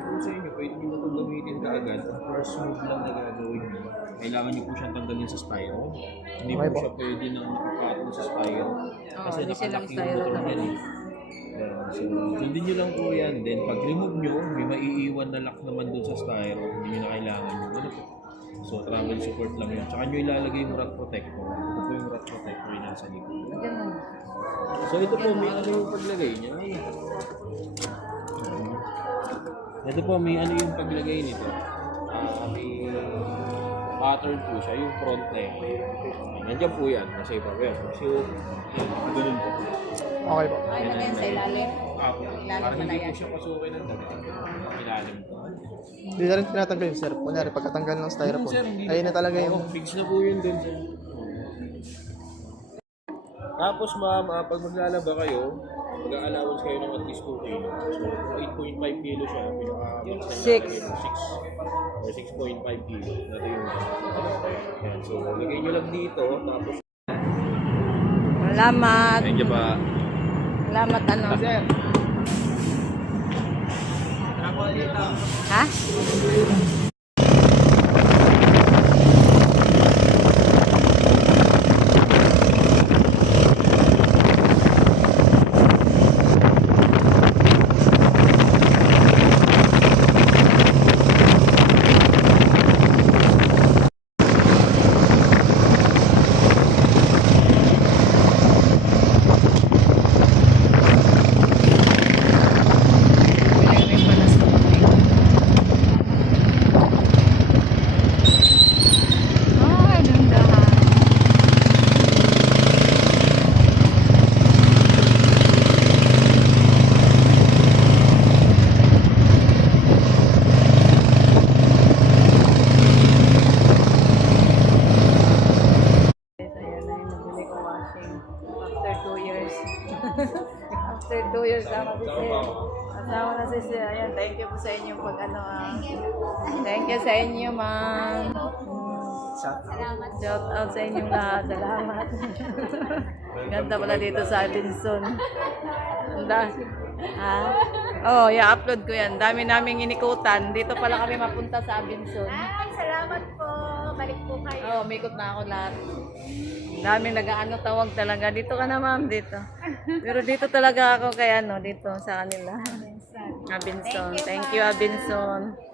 niyo po sa inyo, pwede niyo na itong gamitin kaagad. First move lang na gagawin niyo. Kailangan niyo po siyang tanggalin sa styro. Hindi po siya pwede nang ipatong sa styro. Kasi nakalock yung motor niya. So, sundin nyo lang po yan. Then, pag remove nyo, may maiiwan na lock naman dun sa styro. Hindi nyo na kailangan yun. Ano po? So, travel support lang yun. Tsaka nyo ilalagay yung rod protector. Ito po yung rod protector yung nasa likod. So, ito po, may ano yung paglagay niya. Ito po, may ano yung paglagay nito. May pattern po siya, yung front na yun. Nandiyan po yan, nasa iba po yan. So, ganun po. Okay po. Ay, na yan sa ilalim. Parang hindi po siya pasukin ng dagat. Ilalim po. Hindi na rin tinatanggal yun, sir. Kunyari, pagkatanggal ng styrofoam, ayun na talaga yung... Fix na po yun din, sir. Tapos ma'am, pag maglalaba kayo, mag-allowance kayo ng at least 2 kilo. So, 8.5 kilo siya. Six. 6 or 6.5 kilo. Ito yung yan. So, lagay nyo lang dito. Tapos, Salamat. ayun ba? Salamat ano. Sir. Ha? After 2 years na si Sir. Asawa na si Sir. Ayan, thank you po sa inyo pag ano Thank you sa inyo, ma'am. Shout out sa inyong lahat. Salamat. Ganda pala dito sa Abenson. Ha? Oh, i-upload ko yan. Dami naming inikutan. Dito pala kami mapunta sa Abenson. Ay, salamat po. Balik po kayo. Oh, umikot na ako lahat. Daming nag-ano tawag talaga. Dito ka na, ma'am, dito. Pero dito talaga ako kaya dito sa kanila. Abenson. Thank you, Abenson.